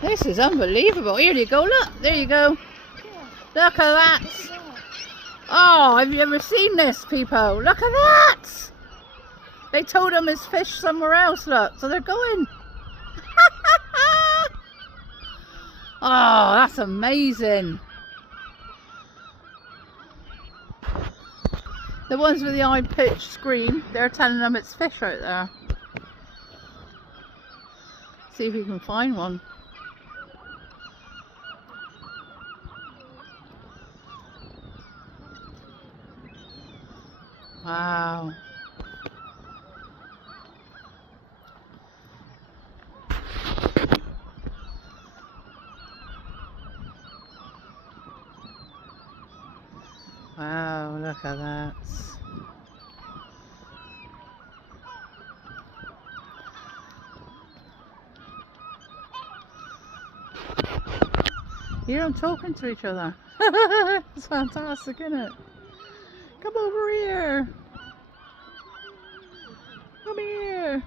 This is unbelievable. Here you go, look. There you go. Look at that. Oh, have you ever seen this, people? Look at that. They told them it's fish somewhere else, look. So they're going. Oh, that's amazing. The ones with the high-pitched scream, they're telling them it's fish right there. See if you can find one. Wow. Wow, look at that. Hear them talking to each other. It's fantastic, isn't it? Come over here. Come here.